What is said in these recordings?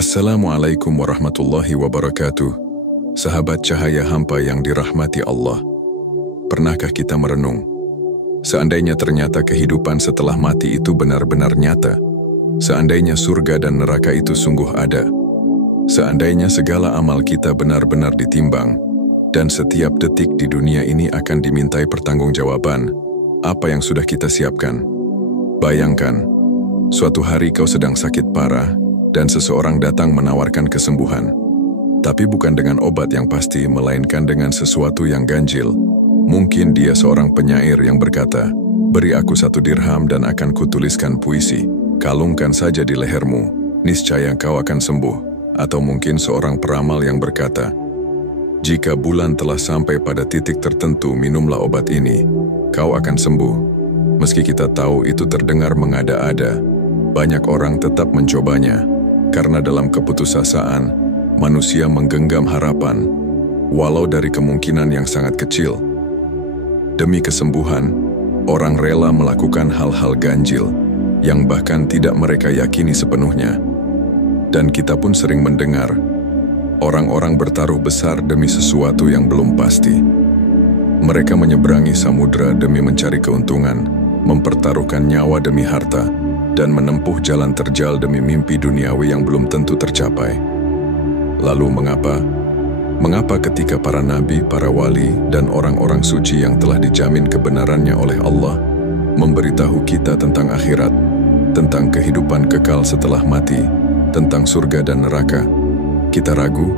Assalamualaikum warahmatullahi wabarakatuh. Sahabat cahaya hampa yang dirahmati Allah. Pernahkah kita merenung? Seandainya ternyata kehidupan setelah mati itu benar-benar nyata. Seandainya surga dan neraka itu sungguh ada. Seandainya segala amal kita benar-benar ditimbang. Dan setiap detik di dunia ini akan dimintai pertanggungjawaban. Apa yang sudah kita siapkan? Bayangkan, suatu hari kau sedang sakit parah, dan seseorang datang menawarkan kesembuhan. Tapi bukan dengan obat yang pasti, melainkan dengan sesuatu yang ganjil. Mungkin dia seorang penyair yang berkata, "Beri aku 1 dirham dan akan kutuliskan puisi. Kalungkan saja di lehermu, niscaya kau akan sembuh." Atau mungkin seorang peramal yang berkata, "Jika bulan telah sampai pada titik tertentu, minumlah obat ini, kau akan sembuh." Meski kita tahu itu terdengar mengada-ada, banyak orang tetap mencobanya. Karena dalam keputusasaan, manusia menggenggam harapan, walau dari kemungkinan yang sangat kecil. Demi kesembuhan, orang rela melakukan hal-hal ganjil, yang bahkan tidak mereka yakini sepenuhnya. Dan kita pun sering mendengar, orang-orang bertaruh besar demi sesuatu yang belum pasti. Mereka menyeberangi samudera demi mencari keuntungan, mempertaruhkan nyawa demi harta, dan menempuh jalan terjal demi mimpi duniawi yang belum tentu tercapai. Lalu mengapa? Mengapa ketika para nabi, para wali, dan orang-orang suci yang telah dijamin kebenarannya oleh Allah memberitahu kita tentang akhirat, tentang kehidupan kekal setelah mati, tentang surga dan neraka, kita ragu?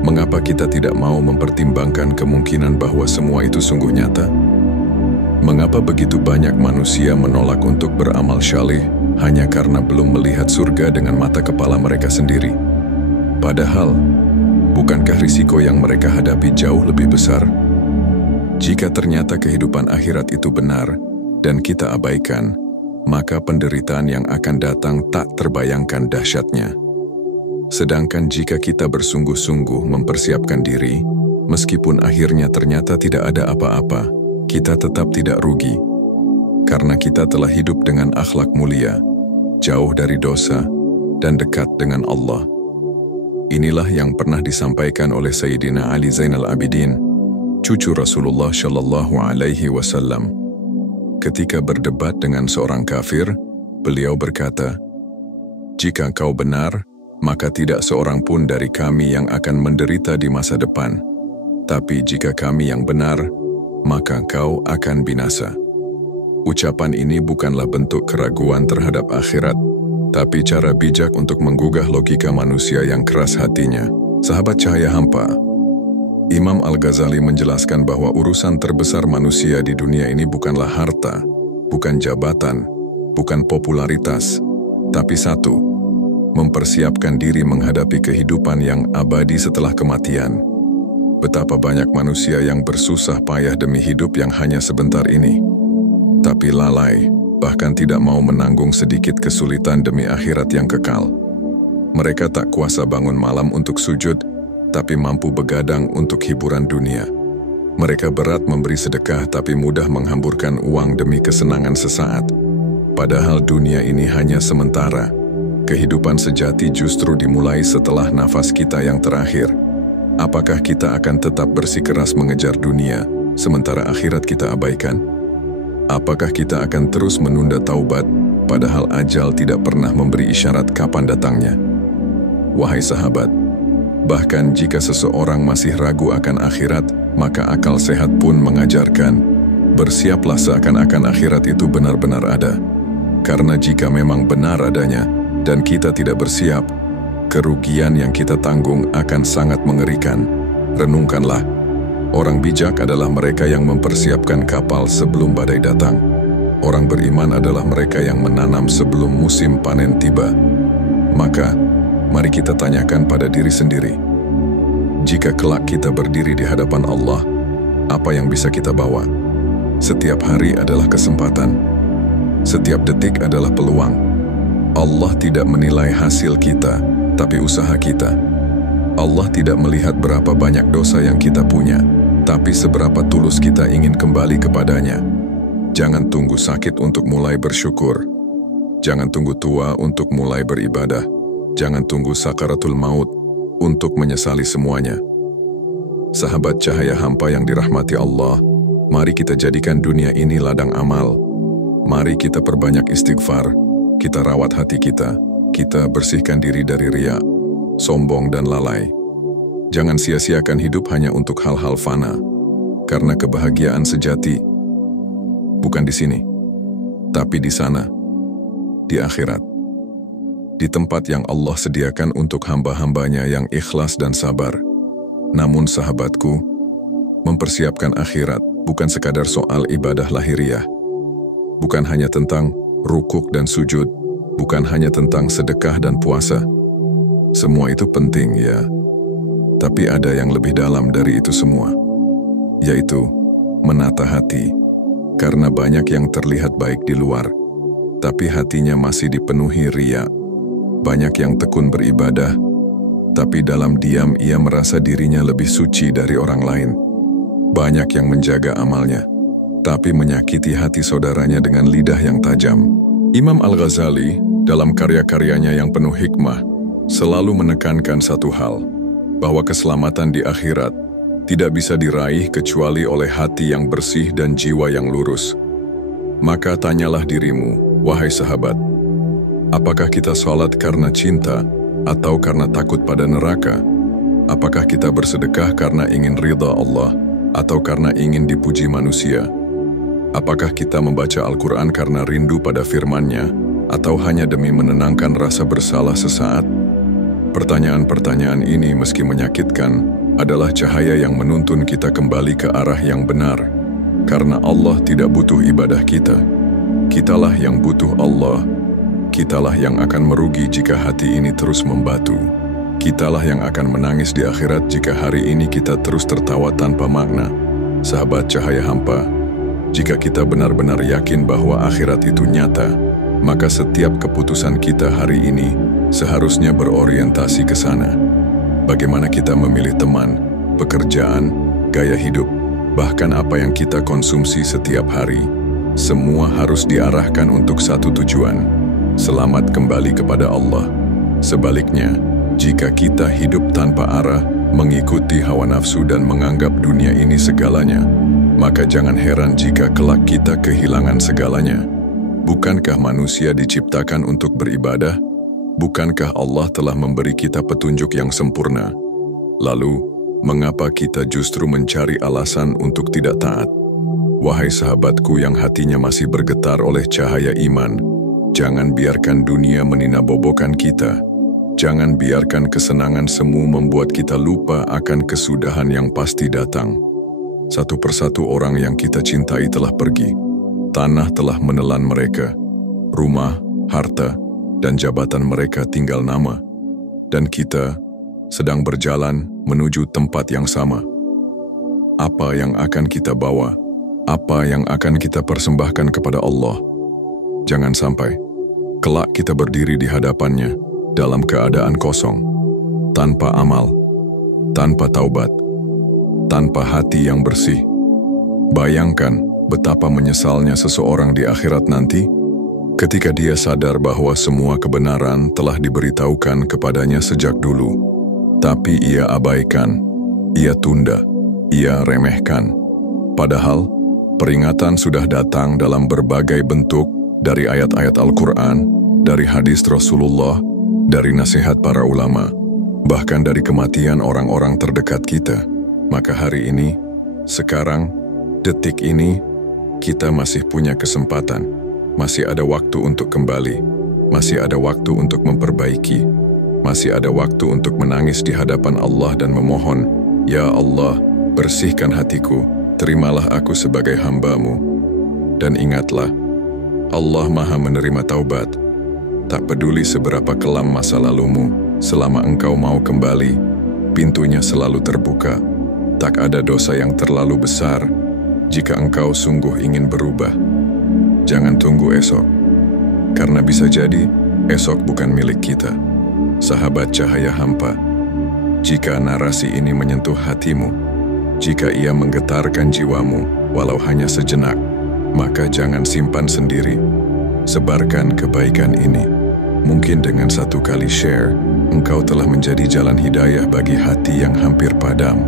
Mengapa kita tidak mau mempertimbangkan kemungkinan bahwa semua itu sungguh nyata? Mengapa begitu banyak manusia menolak untuk beramal syaleh hanya karena belum melihat surga dengan mata kepala mereka sendiri? Padahal, bukankah risiko yang mereka hadapi jauh lebih besar? Jika ternyata kehidupan akhirat itu benar dan kita abaikan, maka penderitaan yang akan datang tak terbayangkan dahsyatnya. Sedangkan jika kita bersungguh-sungguh mempersiapkan diri, meskipun akhirnya ternyata tidak ada apa-apa, kita tetap tidak rugi. Karena kita telah hidup dengan akhlak mulia, jauh dari dosa, dan dekat dengan Allah. Inilah yang pernah disampaikan oleh Sayyidina Ali Zainal Abidin, cucu Rasulullah Shallallahu Alaihi Wasallam. Ketika berdebat dengan seorang kafir, beliau berkata, "Jika kau benar, maka tidak seorang pun dari kami yang akan menderita di masa depan. Tapi jika kami yang benar, maka kau akan binasa." Ucapan ini bukanlah bentuk keraguan terhadap akhirat, tapi cara bijak untuk menggugah logika manusia yang keras hatinya. Sahabat cahaya hampa, Imam Al-Ghazali menjelaskan bahwa urusan terbesar manusia di dunia ini bukanlah harta, bukan jabatan, bukan popularitas, tapi satu, mempersiapkan diri menghadapi kehidupan yang abadi setelah kematian. Betapa banyak manusia yang bersusah payah demi hidup yang hanya sebentar ini, tapi lalai, bahkan tidak mau menanggung sedikit kesulitan demi akhirat yang kekal. Mereka tak kuasa bangun malam untuk sujud, tapi mampu begadang untuk hiburan dunia. Mereka berat memberi sedekah, tapi mudah menghamburkan uang demi kesenangan sesaat. Padahal dunia ini hanya sementara. Kehidupan sejati justru dimulai setelah nafas kita yang terakhir. Apakah kita akan tetap bersikeras mengejar dunia, sementara akhirat kita abaikan? Apakah kita akan terus menunda taubat, padahal ajal tidak pernah memberi isyarat kapan datangnya? Wahai sahabat, bahkan jika seseorang masih ragu akan akhirat, maka akal sehat pun mengajarkan, bersiaplah seakan-akan akhirat itu benar-benar ada. Karena jika memang benar adanya, dan kita tidak bersiap, kerugian yang kita tanggung akan sangat mengerikan. Renungkanlah, orang bijak adalah mereka yang mempersiapkan kapal sebelum badai datang. Orang beriman adalah mereka yang menanam sebelum musim panen tiba. Maka, mari kita tanyakan pada diri sendiri, jika kelak kita berdiri di hadapan Allah, apa yang bisa kita bawa? Setiap hari adalah kesempatan. Setiap detik adalah peluang. Allah tidak menilai hasil kita, tapi usaha kita. Allah tidak melihat berapa banyak dosa yang kita punya, tapi seberapa tulus kita ingin kembali kepadanya. Jangan tunggu sakit untuk mulai bersyukur. Jangan tunggu tua untuk mulai beribadah. Jangan tunggu sakaratul maut untuk menyesali semuanya. Sahabat cahaya hampa yang dirahmati Allah, mari kita jadikan dunia ini ladang amal. Mari kita perbanyak istighfar, kita rawat hati kita bersihkan diri dari riya, sombong dan lalai. Jangan sia-siakan hidup hanya untuk hal-hal fana, karena kebahagiaan sejati bukan di sini, tapi di sana, di akhirat. Di tempat yang Allah sediakan untuk hamba-hambanya yang ikhlas dan sabar. Namun sahabatku, mempersiapkan akhirat bukan sekadar soal ibadah lahiriah. Bukan hanya tentang rukuk dan sujud, bukan hanya tentang sedekah dan puasa. Semua itu penting ya, tapi ada yang lebih dalam dari itu semua, yaitu menata hati. Karena banyak yang terlihat baik di luar, tapi hatinya masih dipenuhi riya. Banyak yang tekun beribadah, tapi dalam diam ia merasa dirinya lebih suci dari orang lain. Banyak yang menjaga amalnya, tapi menyakiti hati saudaranya dengan lidah yang tajam. Imam Al-Ghazali, dalam karya-karyanya yang penuh hikmah, selalu menekankan satu hal, bahwa keselamatan di akhirat tidak bisa diraih kecuali oleh hati yang bersih dan jiwa yang lurus. Maka tanyalah dirimu, wahai sahabat, apakah kita sholat karena cinta atau karena takut pada neraka? Apakah kita bersedekah karena ingin ridha Allah atau karena ingin dipuji manusia? Apakah kita membaca Al-Quran karena rindu pada firman-Nya atau hanya demi menenangkan rasa bersalah sesaat? Pertanyaan-pertanyaan ini meski menyakitkan adalah cahaya yang menuntun kita kembali ke arah yang benar. Karena Allah tidak butuh ibadah kita. Kitalah yang butuh Allah. Kitalah yang akan merugi jika hati ini terus membatu. Kitalah yang akan menangis di akhirat jika hari ini kita terus tertawa tanpa makna. Sahabat cahaya hampa, jika kita benar-benar yakin bahwa akhirat itu nyata, maka setiap keputusan kita hari ini seharusnya berorientasi ke sana. Bagaimana kita memilih teman, pekerjaan, gaya hidup, bahkan apa yang kita konsumsi setiap hari, semua harus diarahkan untuk satu tujuan: selamat kembali kepada Allah. Sebaliknya, jika kita hidup tanpa arah, mengikuti hawa nafsu dan menganggap dunia ini segalanya, maka jangan heran jika kelak kita kehilangan segalanya. Bukankah manusia diciptakan untuk beribadah? Bukankah Allah telah memberi kita petunjuk yang sempurna? Lalu, mengapa kita justru mencari alasan untuk tidak taat? Wahai sahabatku yang hatinya masih bergetar oleh cahaya iman, jangan biarkan dunia meninabobokan kita. Jangan biarkan kesenangan semu membuat kita lupa akan kesudahan yang pasti datang. Satu persatu orang yang kita cintai telah pergi. Tanah telah menelan mereka. Rumah, harta, dan jabatan mereka tinggal nama. Dan kita sedang berjalan menuju tempat yang sama. Apa yang akan kita bawa? Apa yang akan kita persembahkan kepada Allah? Jangan sampai kelak kita berdiri di hadapannya dalam keadaan kosong, tanpa amal, tanpa taubat, tanpa hati yang bersih. Bayangkan betapa menyesalnya seseorang di akhirat nanti ketika dia sadar bahwa semua kebenaran telah diberitahukan kepadanya sejak dulu, tapi ia abaikan, ia tunda, ia remehkan. Padahal peringatan sudah datang dalam berbagai bentuk, dari ayat-ayat Al-Quran, dari hadis Rasulullah, dari nasihat para ulama, bahkan dari kematian orang-orang terdekat kita. Maka hari ini, sekarang, detik ini, kita masih punya kesempatan. Masih ada waktu untuk kembali. Masih ada waktu untuk memperbaiki. Masih ada waktu untuk menangis di hadapan Allah dan memohon, "Ya Allah, bersihkan hatiku, terimalah aku sebagai hamba-Mu." Dan ingatlah, Allah Maha menerima taubat. Tak peduli seberapa kelam masa lalumu, selama engkau mau kembali, pintunya selalu terbuka. Tak ada dosa yang terlalu besar jika engkau sungguh ingin berubah. Jangan tunggu esok, karena bisa jadi esok bukan milik kita. Sahabat cahaya hampa, jika narasi ini menyentuh hatimu, jika ia menggetarkan jiwamu, walau hanya sejenak, maka jangan simpan sendiri. Sebarkan kebaikan ini. Mungkin dengan satu kali share, engkau telah menjadi jalan hidayah bagi hati yang hampir padam.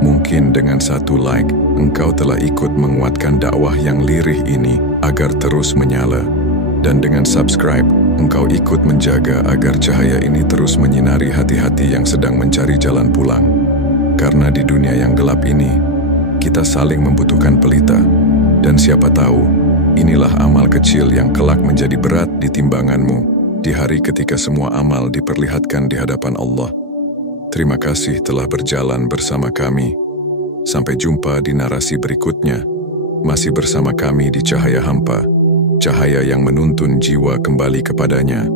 Mungkin dengan satu like, engkau telah ikut menguatkan dakwah yang lirih ini agar terus menyala. Dan dengan subscribe, engkau ikut menjaga agar cahaya ini terus menyinari hati-hati yang sedang mencari jalan pulang. Karena di dunia yang gelap ini, kita saling membutuhkan pelita. Dan siapa tahu, inilah amal kecil yang kelak menjadi berat di timbanganmu di hari ketika semua amal diperlihatkan di hadapan Allah. Terima kasih telah berjalan bersama kami. Sampai jumpa di narasi berikutnya. Masih bersama kami di Cahaya Hampa, cahaya yang menuntun jiwa kembali kepadanya.